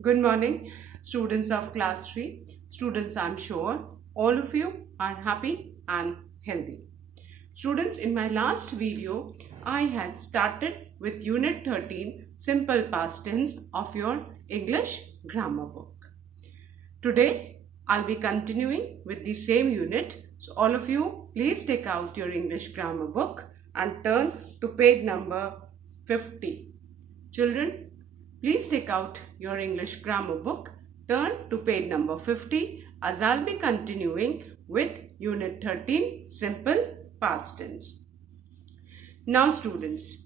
Good morning, students of class 3. Students, I'm sure all of you are happy and healthy. Students, in my last video, I had started with Unit 13, Simple Past Tense of your English Grammar book. Today, I'll be continuing with the same unit. So, all of you, please take out your English Grammar book and turn to page number 50. Children, please take out your English grammar book, turn to page number 50 as I'll be continuing with Unit 13, Simple Past Tense. Now students,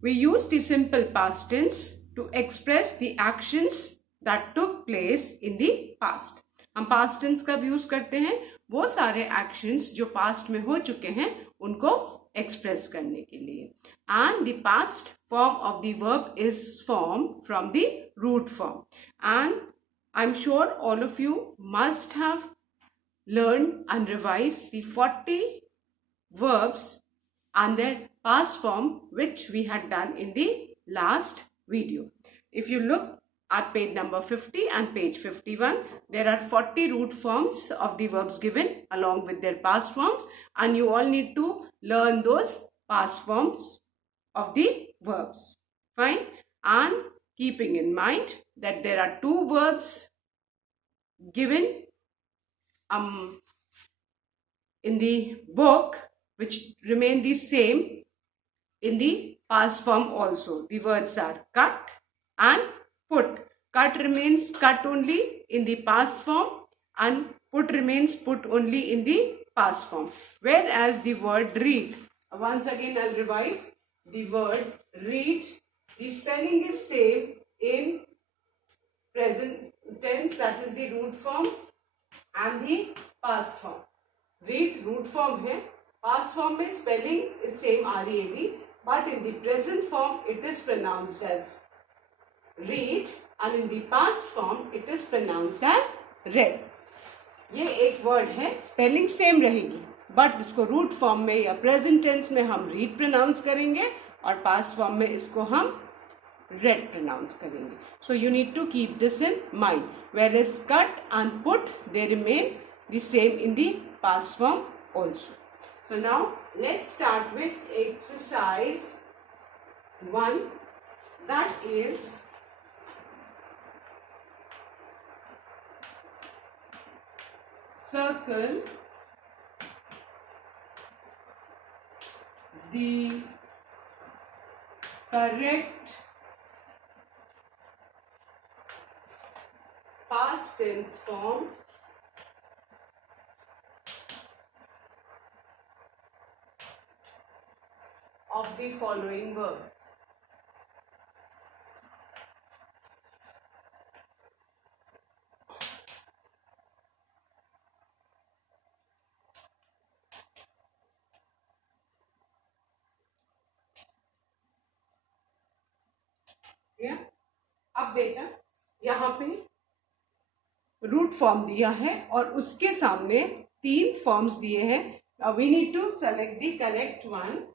we use the simple past tense to express the actions that took place in the past. हम past tense कब use करते हैं? वो सारे actions जो past में हो चुके हैं उनको express करने के लिए. And the past form of the verb is formed from the root form. And I'm sure all of you must have learned and revised the 40 verbs and their past form which we had done in the last video. If you look at page number 50 and page 51, there are 40 root forms of the verbs given along with their past forms, and you all need to learn those past forms of the verbs. Fine. And keeping in mind that there are two verbs given in the book which remain the same in the past form also. The words are cut and put. Cut remains cut only in the past form and put remains put only in the past form. Whereas the word read, once again I'll revise, the word read, the spelling is same in present tense, that is the root form, and the past form. Read root form है, past form में spelling is same READ, but in the present form it is pronounced as read and in the past form it is pronounced as read. ये एक word है, spelling same रहेगी, but इसको root form में या present tense में हम read pronounce करेंगे और past form में इसको हम read pronounce करेंगे. So you need to keep this in mind. Whereas cut and put, they remain the same in the past form also. So now let's start with exercise 1, that is circle the correct past tense form of the following verbs. Yeah? अब बेटा यहाँ पे root form दिया है और उसके सामने 3 forms दिए हैं. We need to select the correct one.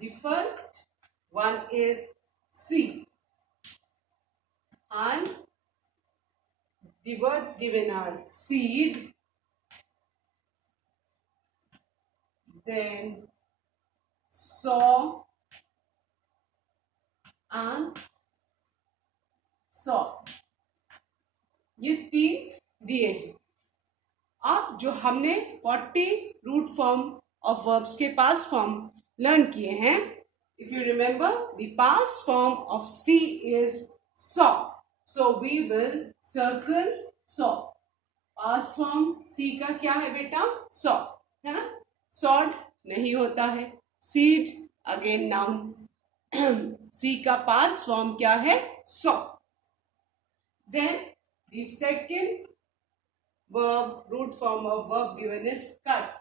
The first one is C, and the words given are seed, then saw and saw. ये 3 दिए हैं. अब जो हमने 40 रूट फॉर्म ऑफ वर्ब्स के पास्ट फॉर्म लर्न किए हैं, if you remember, the past form of C is saw. So we will circle saw. Past form C का क्या है बेटा? saw, है ना? sawed नहीं होता है. seed again noun. C का past form क्या है? saw. Then the second verb, root form of verb given is cut.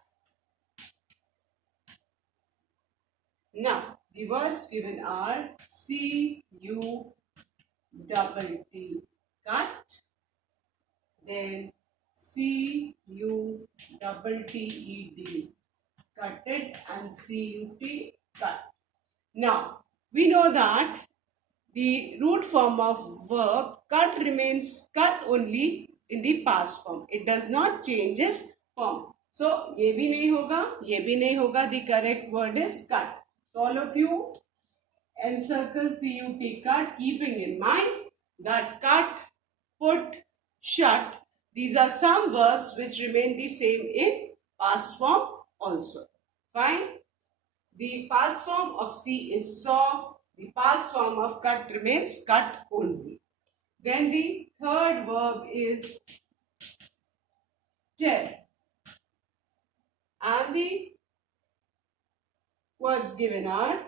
Now, the words given are CUTT, cut, then CUTTED, cutted, and CUT, cut. Now, we know that the root form of verb cut remains cut only in the past form. It does not change its form. So ये भी नहीं होगा, ये भी नहीं होगा. The correct word is cut. So all of you encircle CUT cut, keeping in mind that cut, put, shut, these are some verbs which remain the same in past form also. Fine. The past form of see is saw. The past form of cut remains cut only. Then the third verb is tell. And the words given are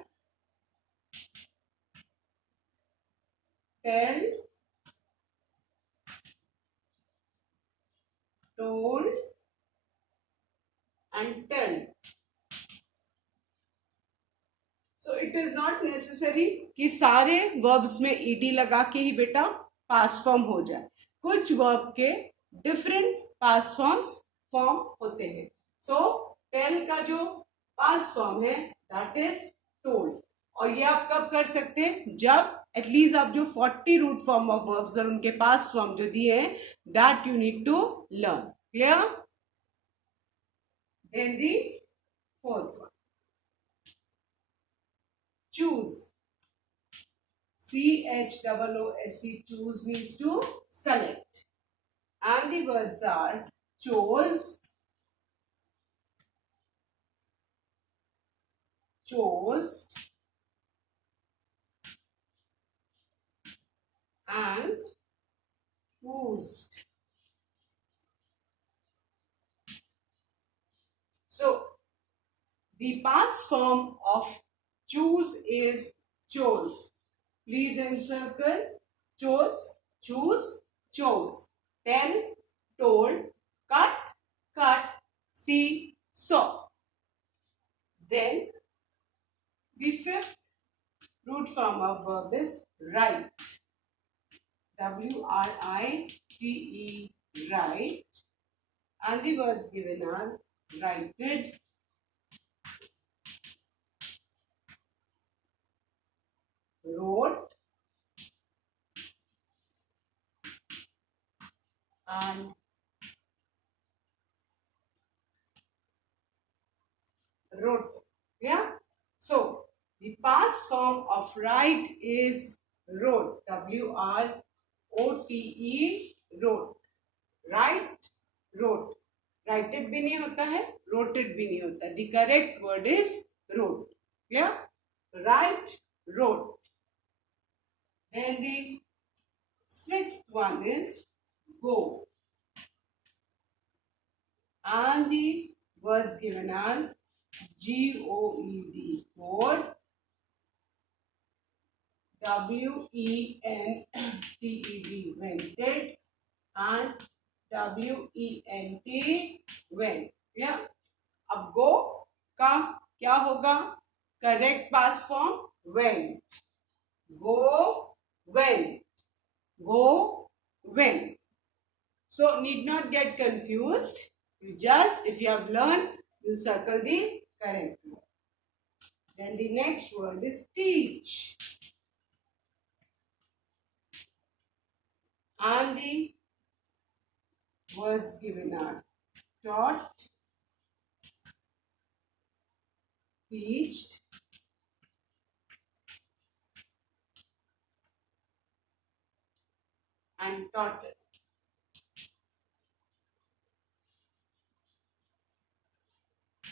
tell, told and tell. So it is not necessary कि सारे verbs में ed लगा के ही बेटा past form हो जाए. कुछ verb के different past forms form होते हैं. So tell का जो past form है that is told. और ये आप कब कर सकते हैं? जब एटलीस्ट आप जो 40 रूट फॉर्म ऑफ वर्ब्स और उनके पास फॉर्म जो दिए हैं that you need to learn. Clear? Then the fourth one, choose. CHOOSE, choose means to select. And the words are chose, chose, and choosed. So the past form of choose is chose. Please encircle chose, choose, chose. Tell, told, cut, cut, see, saw. Then the fifth root form of verb is write. WRITE, write. And the words given are writed, wrote, and wrote. Yeah. So the past form of write is wrote. WROTE, wrote. Write, wrote. Write भी नहीं होता है, wrote भी नहीं होता. The correct word is wrote. Yeah. Write, wrote. Then the sixth one is go. And the words given are GOED, goed, WENTED, wented, and WENT, went. Yeah. अब go का क्या होगा? Correct past form went. Go, went. Go, went. So need not get confused. You just, if you have learned, you circle the correct word. Then the next word is teach. And the words given are taught, teached, and taught.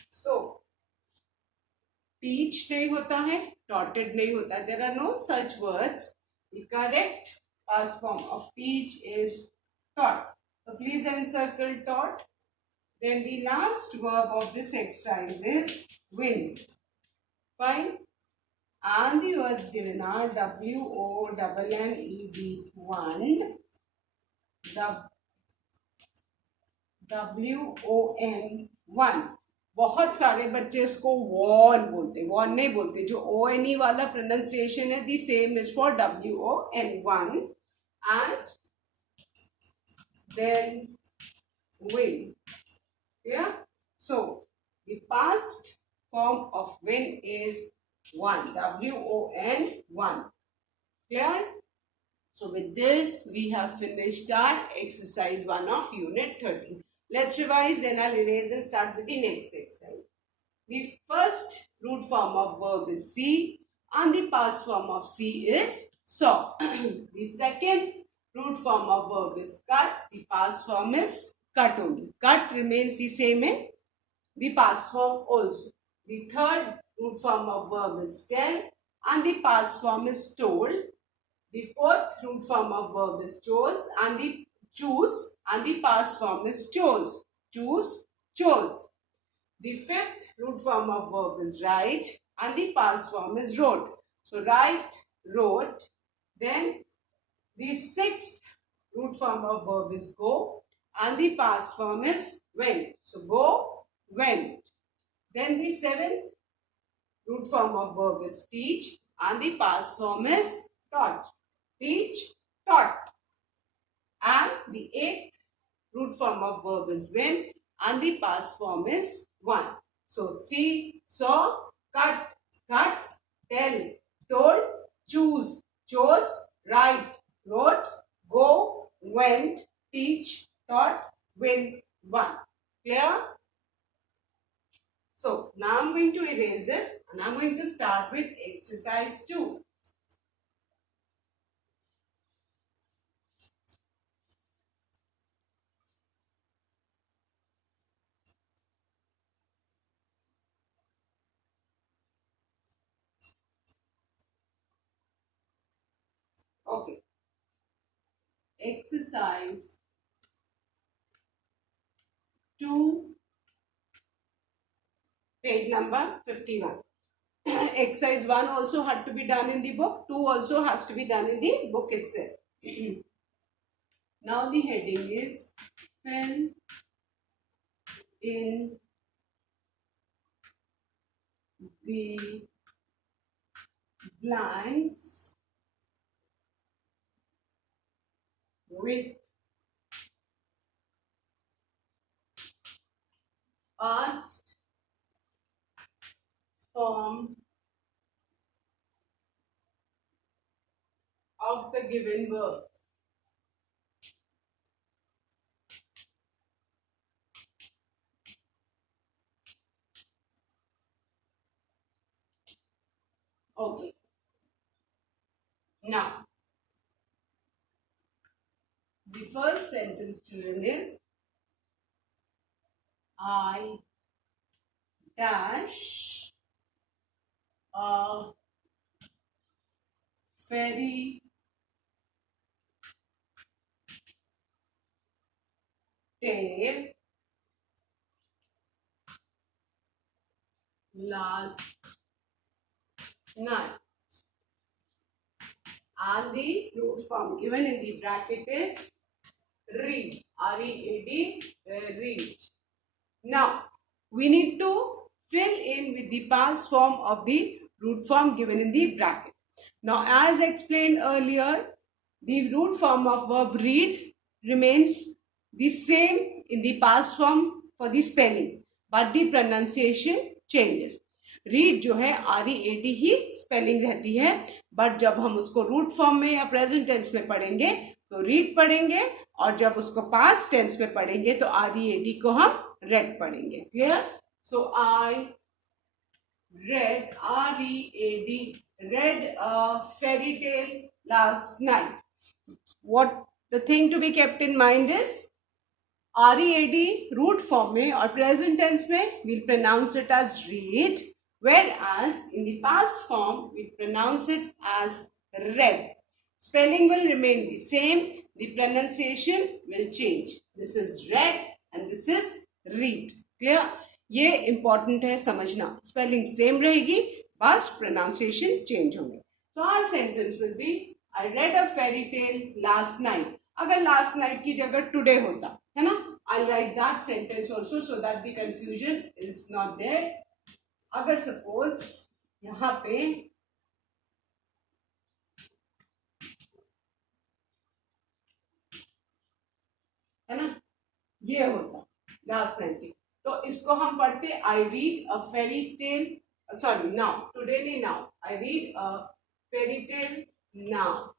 So teach नहीं होता है, taughted नहीं होता. There are no such words. The correct past form of teach is taught. So please encircle taught. Then the last verb of this exercise is win. Fine. And the words given are WONNED, won, WON, one. बहुत सारे बच्चे इसको von बोलते, von नहीं बोलते. जो ONE वाला pronunciation है the same is for WON, one, and then win. Yeah. So the past form of win is one, WON, one. Clear? So with this, we have finished our exercise 1 of unit 13. Let's revise, then I'll erase and start with the next exercise. The first root form of verb is see and the past form of see is saw. The second root form of verb is cut. The past form is cut only. Cut remains the same in the past form also. The third root form of verb is tell and the past form is told. The fourth root form of verb is chose and the past form is chose. Choose, chose. The fifth root form of verb is write and the past form is wrote. So write, wrote. Then the sixth root form of verb is go and the past form is went. So go, went. Then the seventh root form of verb is teach and the past form is taught. Teach, taught. And the eighth root form of verb is win and the past form is won. So see, saw, cut, cut, tell, told, choose, chose, write, wrote, go, went, teach, taught, win, won. Clear? So now I'm going to erase this and I'm going to start with exercise 2. Okay. Exercise 2, page number 51. Exercise 1 also had to be done in the book. 2 also has to be done in the book itself. Now the heading is fill in the blanks with past form of the given verbs. Okay. Now, the first sentence, children, is I dash a fairy tale last night. And the root form given in the bracket is read. R-E-A-D, read. Now, we need to fill in with the past form of the root form given in the bracket. Now, as explained earlier, the root form of verb read remains the same in the past form for the spelling, but the pronunciation changes. Read जो है READ ही spelling रहती है, but जब हम उसको root form में या present tense में पढ़ेंगे तो रीड पढ़ेंगे, और जब उसको पास्ट टेंस में पढ़ेंगे तो READ को हम रेड पढ़ेंगे. Clear? So I read, READ, read a fairy tale last night. What the thing to be kept in mind is READ root form में और present tense में we'll pronounce it as read, whereas in the past form we'll pronounce it as read. Spelling will remain the same, the pronunciation will change. This is read and this is read. Clear? ये important है समझना. Spelling same रहेगी, बस pronunciation change होंगे. So our sentence will be I read a fairy tale last night. अगर last night की जगह today होता है ना, I'll write that sentence also so that the confusion is not there. अगर suppose यहाँ पे है ना ये होता last night की, तो इसको हम पढ़ते I read a fairy tale, sorry now today नहीं now I read a fairy tale now.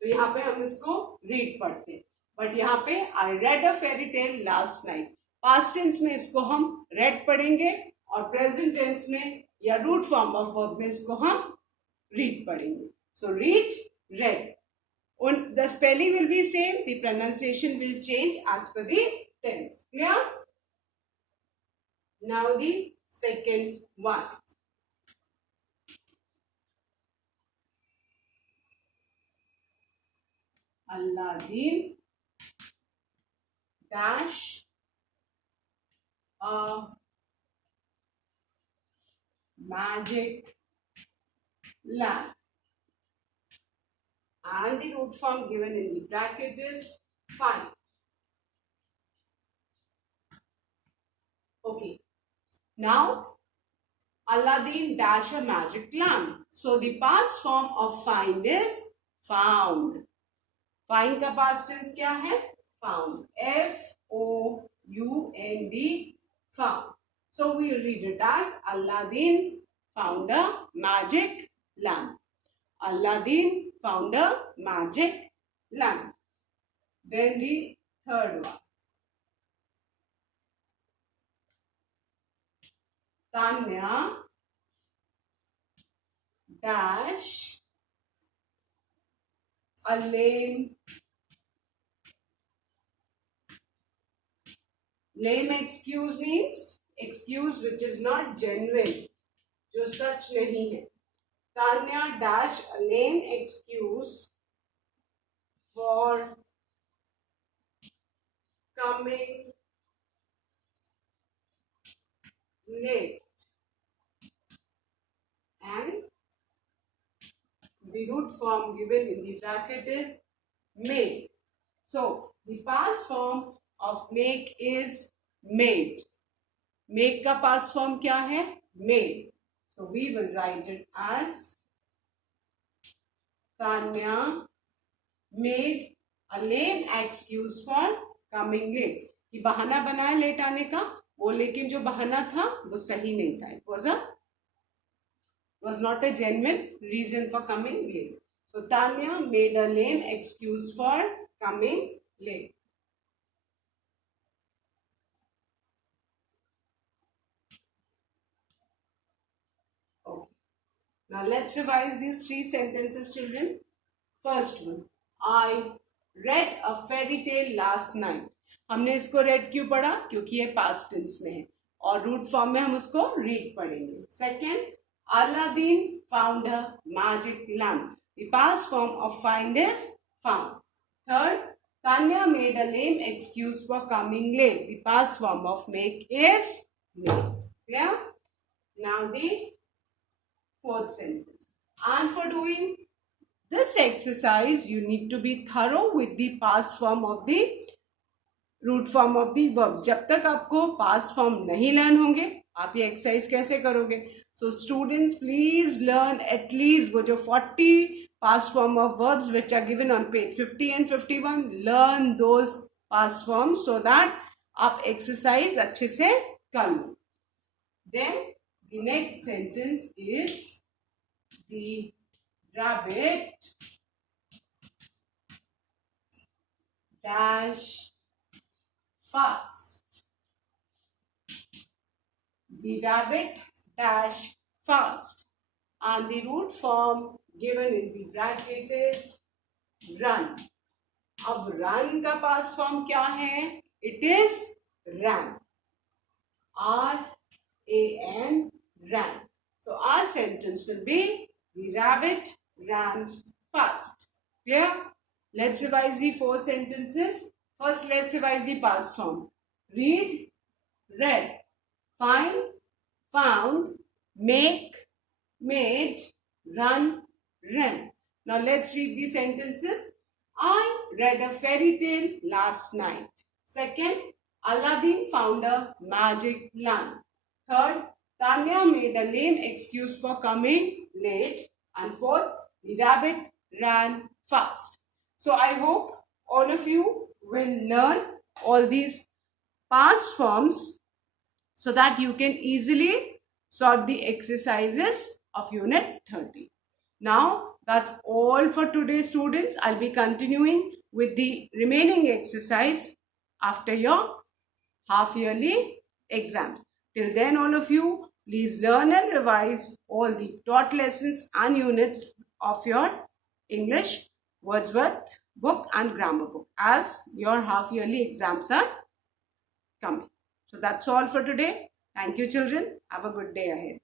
तो यहाँ पे हम इसको रीड पढ़ते हैं, बट यहाँ पे I read a fairy tale last night. Past tense में इसको हम रेड पढ़ेंगे और प्रेजेंट टेंस में या रूट फॉर्म ऑफ वर्ब में इसको हम रीड पढ़ेंगे. So read, red. The spelling will be same, the pronunciation will change as per the tense. Clear? Now the second one. Aladdin dash a magic lamp. And the root form given in the bracket is 5. Okay. Now, Aladdin dash a magic lamp. So, the past form of find is found. Find का past tense क्या है? Found. F-O-U-N-D. Found. So, we read it as Aladdin found a magic lamp. Aladdin found a magic lamp. Then the third one. Tanya dash a lame excuse means excuse which is not genuine, जो सच नहीं है. Tanya dash a lame excuse for coming late. And the root form given in the bracket is made. So, the past form of make is made. Make का past form क्या है? Made. So, we will write it as Tanya made a lame excuse for coming late. कि बहाना बनाया late आने का, वो लेकिन जो बहाना था वो सही नहीं था. It was not a genuine reason for coming late. So Tanya made a lame excuse for coming late. Okay. Now let's revise these three sentences, children. First one, I read a fairy tale last night. हमने इसको read क्यों पढ़ा? क्योंकि ये past tense में है और root form में हम उसको read पढ़ेंगे. Second, Aladdin found a magic lamp. The past form of find is found. Third, Tanya made a lame excuse for coming late. The past form of make is made. Clear? Now the fourth sentence. And for doing this exercise, you need to be thorough with the past form of the root form of the verbs. जब तक आपको past form नहीं learn होंगे, आप ये exercise कैसे करोगे? So students, please learn at least वो जो 40 past form of verbs which are given on page 50 and 51. Learn those past forms so that आप exercise अच्छे से कर लो. Then the next sentence is the rabbit dash fast. The rabbit dash fast. And the root form given in the bracket is run. अब run का past form क्या है? It is ran. R-A-N, ran. So our sentence will be the rabbit ran fast. Clear? Let's revise the four sentences. First, let's revise the past form. Read, read. Find, found. Make, made. Run, ran. Now let's read the sentences. I read a fairy tale last night. Second, Aladdin found a magic lamp. Third, Tanya made a lame excuse for coming late. And fourth, the rabbit ran fast. So I hope all of you will learn all these past forms so that you can easily solve the exercises of Unit 30. Now, That's all for today, students. I'll be continuing with the remaining exercise after your half-yearly exams. Till then, all of you, please learn and revise all the taught lessons and units of your English Wordsworth book and grammar book as your half-yearly exams are coming. So that's all for today. Thank you, children. Have a good day ahead.